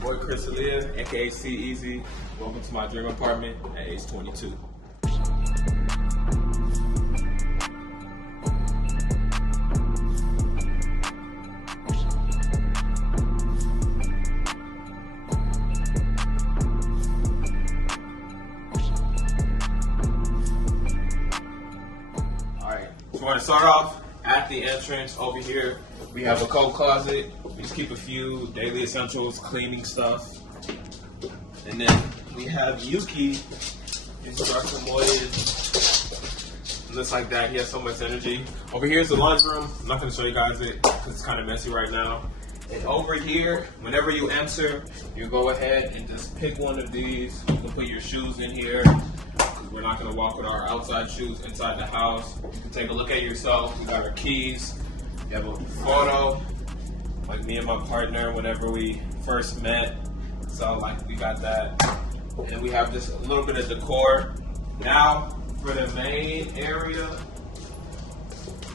Boy Chris Alia, aka CEasy. Welcome to my dream apartment at age 22. Alright, so we're going to start off at the entrance over here. We have a coat closet. We just keep a few daily essentials, cleaning stuff. And then we have Yuki. He's brushing wood. Looks like that. He has so much energy. Over here is the laundry room. I'm not going to show you guys it because it's kind of messy right now. And over here, whenever you enter, you go ahead and just pick one of these. You can put your shoes in here. We're not going to walk with our outside shoes inside the house. You can take a look at yourself. We got our keys. You have a photo, like me and my partner whenever we first met. So like we got that. And we have just a little bit of decor. Now for the main area,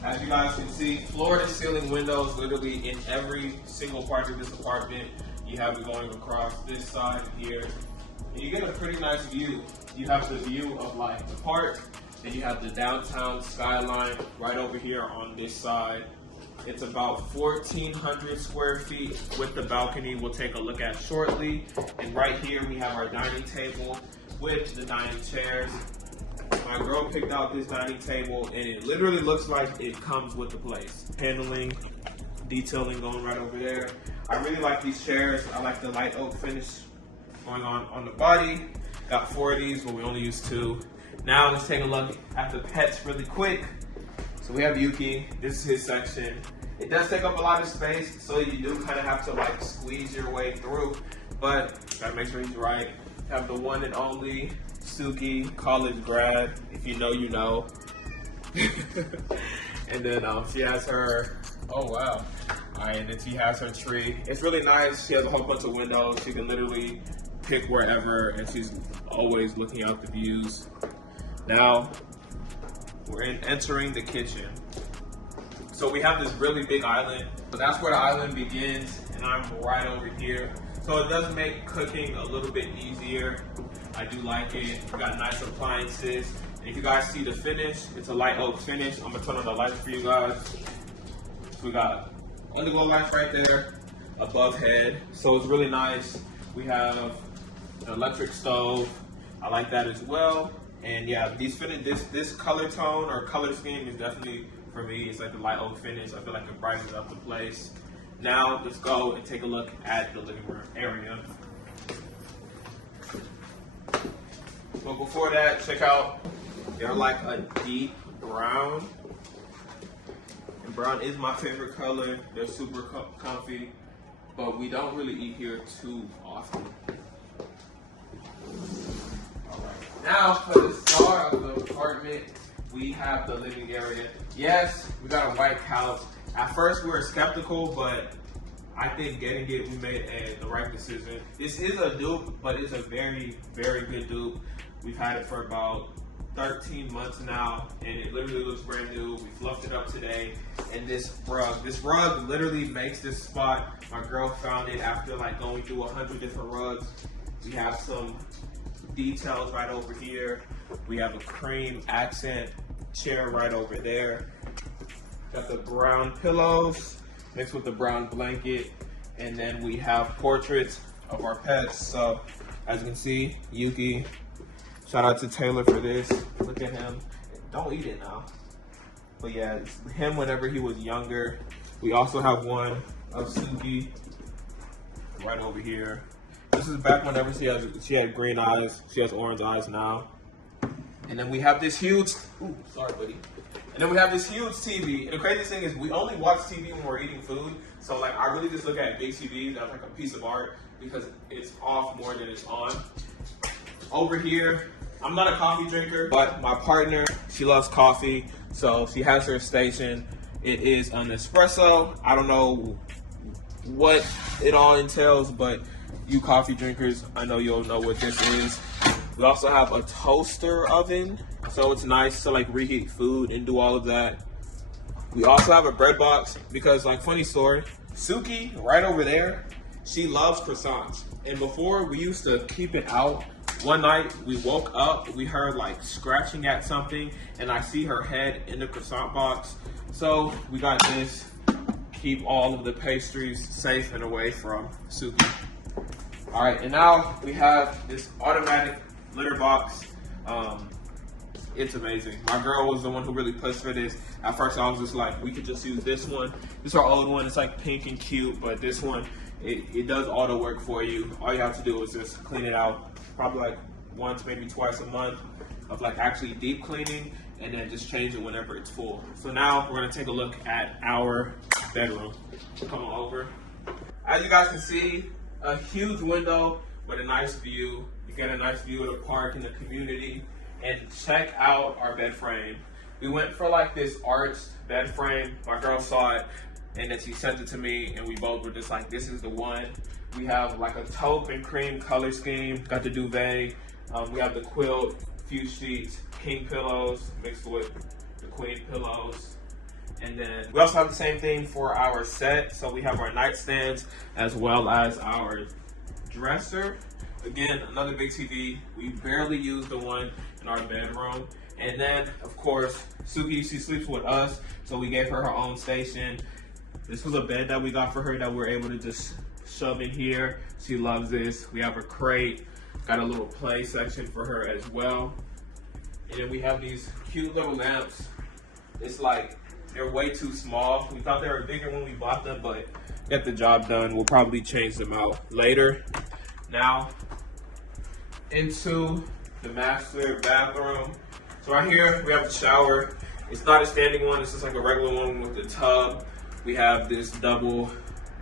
as you guys can see, floor to ceiling windows literally in every single part of this apartment. You have it going across this side here. And you get a pretty nice view. You have the view of like the park, and you have the downtown skyline right over here on this side. It's about 1,400 square feet with the balcony we'll take a look at shortly. And right here we have our dining table with the dining chairs. My girl picked out this dining table and it literally looks like it comes with the place. Paneling, detailing going right over there. I really like these chairs. I like the light oak finish going on the body. Got 4 of these, but we only use 2. Now let's take a look at the pets really quick. So we have Yuki. This is his section. It does take up a lot of space, so you do kind of have to like squeeze your way through, but gotta make sure he's right. Have the one and only Suki, college grad. If you know, you know. And then she has her, oh wow. Alright, and then she has her tree. It's really nice. She has a whole bunch of windows. She can literally pick wherever, and she's always looking out the views. Now, we're entering the kitchen. So we have this really big island. So that's where the island begins, and I'm right over here. So it does make cooking a little bit easier. I do like it. We got nice appliances. And if you guys see the finish, it's a light oak finish. I'm gonna turn on the lights for you guys. So we got underglow lights right there, above head. So it's really nice. We have an electric stove. I like that as well. And yeah, this color tone or color scheme is definitely for me. It's like the light oak finish. I feel like it brightens up the place. Now let's go and take a look at the living room area. But before that, check out, they're like a deep brown. And brown is my favorite color. They're super comfy, but we don't really eat here too often. Now, for the star of the apartment, we have the living area. Yes, we got a white couch. At first, we were skeptical, but I think getting it, we made the right decision. This is a dupe, but it's a very, very good dupe. We've had it for about 13 months now, and it literally looks brand new. We fluffed it up today. And this rug literally makes this spot. My girl found it after like going through 100 different rugs. We have some details right over here. We have a cream accent chair right over there. Got the brown pillows mixed with the brown blanket. And then we have portraits of our pets. So as you can see, Yuki. Shout out to Taylor for this. Look at him. Don't eat it now. But yeah, it's him whenever he was younger. We also have one of Suki right over here. This is back whenever she had green eyes. She has orange eyes now. And then we have this huge, ooh, sorry buddy. And then we have this huge TV. And the craziest thing is we only watch TV when we're eating food. So like I really just look at big TVs as like a piece of art because it's off more than it's on. Over here, I'm not a coffee drinker, but my partner, she loves coffee. So she has her station. It is an espresso. I don't know what it all entails, but you coffee drinkers, I know you'll know what this is. We also have a toaster oven, so it's nice to like reheat food and do all of that. We also have a bread box because, like, funny story, Suki right over there She loves croissants. And before, we used to keep it out. One night, we woke up, we heard like scratching at something, and I see her head in the croissant box. So we got this, keep all of the pastries safe and away from Suki. All right, and now we have this automatic litter box. It's amazing. My girl was the one who really pushed for this. At first, I was just like, we could just use this one. This is our old one. It's like pink and cute, but this one, it does all the work for you. All you have to do is just clean it out, probably like once, maybe twice a month of like actually deep cleaning, and then just change it whenever it's full. So now we're gonna take a look at our bedroom. Come on over. As you guys can see, a huge window with a nice view. You get a nice view of the park and the community. And check out our bed frame. We went for like this arched bed frame. My girl saw it and then she sent it to me, and we both were just like, this is the one. We have like a taupe and cream color scheme. Got the duvet. We have the quilt, few sheets, king pillows mixed with the queen pillows. And then we also have the same thing for our set. So we have our nightstands as well as our dresser. Again, another big TV. We barely use the one in our bedroom. And then, of course, Suki, she sleeps with us, so we gave her her own station. This was a bed that we got for her that we're able to just shove in here. She loves this. We have a crate, got a little play section for her as well. And then we have these cute little lamps. It's like, they're way too small. We thought they were bigger when we bought them, but get the job done. We'll probably change them out later. Now, into the master bathroom. So right here, we have the shower. It's not a standing one, it's just like a regular one with the tub. We have this double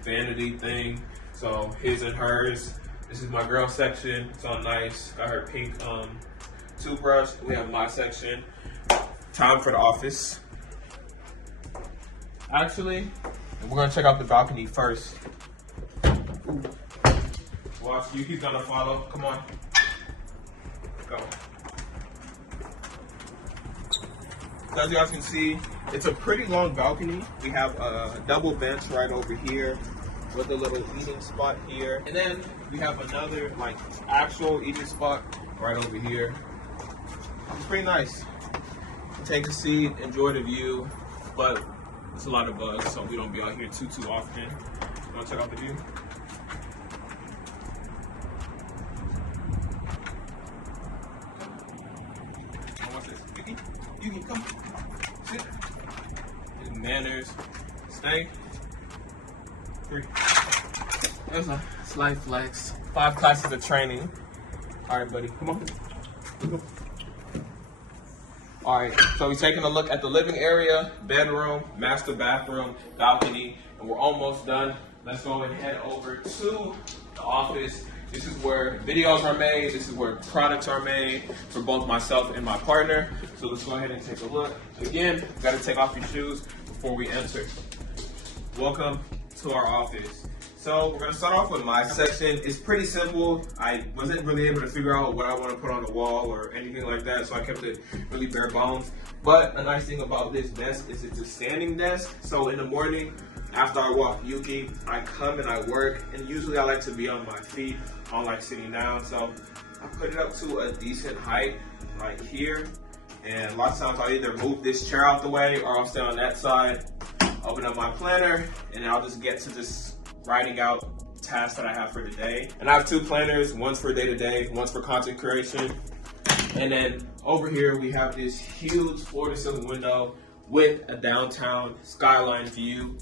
vanity thing. So his and hers. This is my girl section. It's all nice. Got her pink toothbrush. We have my section. Time for the office. Actually, we're gonna check out the balcony first. Ooh. Watch, Yuki's gonna follow. Come on. Go. So as you guys can see, it's a pretty long balcony. We have a double bench right over here with a little eating spot here. And then we have another like actual eating spot right over here. It's pretty nice. Take a seat, enjoy the view, but it's a lot of buzz, so we don't be out here too often. You wanna check out the view? Yuki, come. Sit. Manners. Stay. 3. There's a slight flex. 5 classes of training. All right, buddy. Come on. All right, so we're taking a look at the living area, bedroom, master bathroom, balcony, and we're almost done. Let's go and head over to the office. This is where videos are made. This is where products are made for both myself and my partner. So let's go ahead and take a look. Again, got to take off your shoes before we enter. Welcome to our office. So we're gonna start off with my section. It's pretty simple. I wasn't really able to figure out what I want to put on the wall or anything like that, so I kept it really bare bones. But a nice thing about this desk is it's a standing desk. So in the morning, after I walk Yuki, I come and I work, and usually I like to be on my feet. I don't like sitting down, so I put it up to a decent height right here. And a lot of times I'll either move this chair out the way or I'll stay on that side, open up my planner, and I'll just get to just writing out tasks that I have for the day. And I have 2 planners, one's for day-to-day, one's for content creation. And then over here we have this huge floor-to-ceiling window with a downtown skyline view.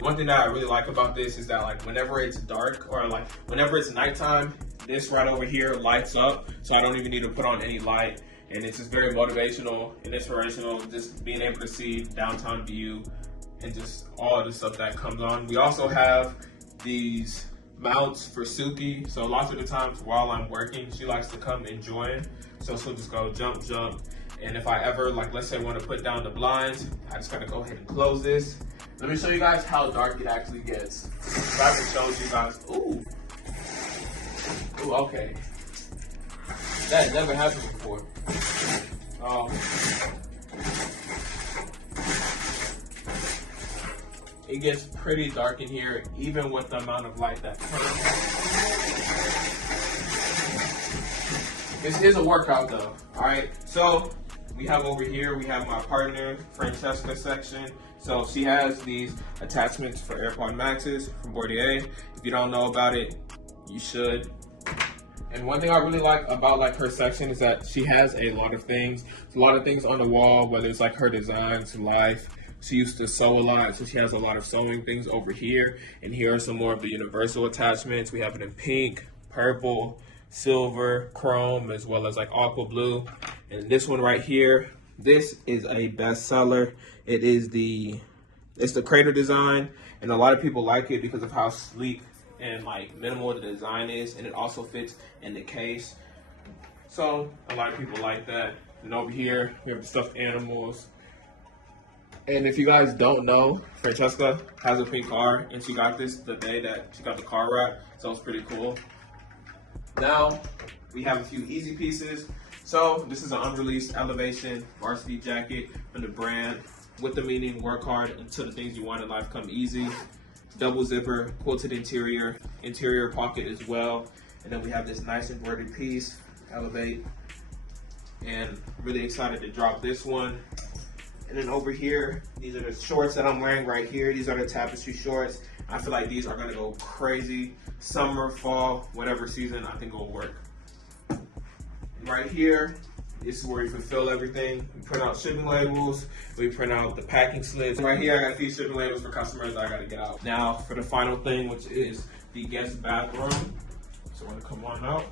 One thing that I really like about this is that like whenever it's dark or like whenever it's nighttime, this right over here lights up, so I don't even need to put on any light. And it's just very motivational and inspirational, just being able to see downtown view and just all the stuff that comes on. We also have these mounts for Suki. So lots of the times while I'm working, she likes to come and join. So she'll just go jump. And if I ever, like let's say, want to put down the blinds, I just gotta go ahead and close this. Let me show you guys how dark it actually gets. So I haven't shown you guys. Ooh, okay. That had never happened before. it gets pretty dark in here, even with the amount of light that comes. This is a workout though, all right? So we have over here, we have my partner, Francesca section. So she has these attachments for AirPod Maxes from Bordier. If you don't know about it, you should. And one thing I really like about like her section is that she has a lot of things. A lot of things on the wall, whether it's like her designs, life. She used to sew a lot, so she has a lot of sewing things over here. And here are some more of the universal attachments. We have it in pink, purple, silver, chrome, as well as like aqua blue. And this one right here, this is a bestseller. It's the crater design, and a lot of people like it because of how sleek and like minimal the design is, and it also fits in the case. So a lot of people like that. And over here we have the stuffed animals. And if you guys don't know, Francesca has a pink car, and she got this the day that she got the car wrap, so it's pretty cool. Now we have a few easy pieces. So this is an unreleased elevation varsity jacket from the brand, with the meaning work hard until the things you want in life come easy. Double zipper, quilted interior pocket as well. And then we have this nice embroidered piece, elevate. And really excited to drop this one. And then over here, these are the shorts that I'm wearing right here. These are the tapestry shorts. I feel like these are gonna go crazy. Summer, fall, whatever season, I think it'll work. Right here, this is where we fulfill everything. We print out shipping labels. We print out the packing slips. Right here, I got these shipping labels for customers that I gotta get out. Now for the final thing, which is the guest bathroom. So I'm gonna come on out.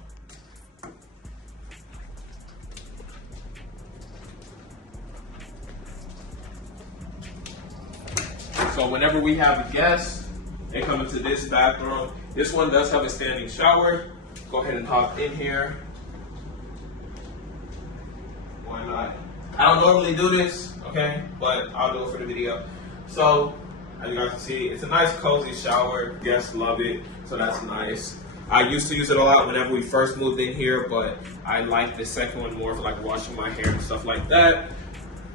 So whenever we have a guest, they come into this bathroom. This one does have a standing shower. Go ahead and hop in here. Why not? I don't normally do this, okay, but I'll do it for the video. So, as you guys can see, it's a nice cozy shower. Guests love it, so that's nice. I used to use it a lot whenever we first moved in here, but I like the second one more for like washing my hair and stuff like that.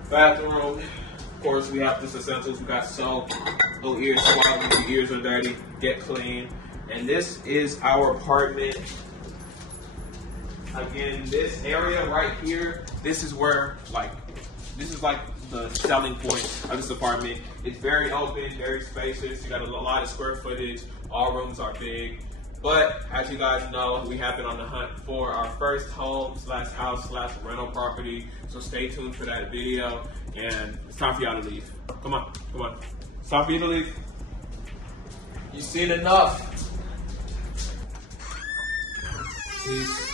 Bathroom, of course, we have this essentials. We got soap, little ears swab if your ears are dirty, get clean. And this is our apartment. Again, this area right here, this is where this is like the selling point of this apartment. It's very open, very spacious. You got a lot of square footage. All rooms are big. But as you guys know, we have been on the hunt for our first home / house / rental property. So stay tuned for that video. And it's time for y'all to leave. Come on, come on. It's time for you to leave. You've seen enough. Peace.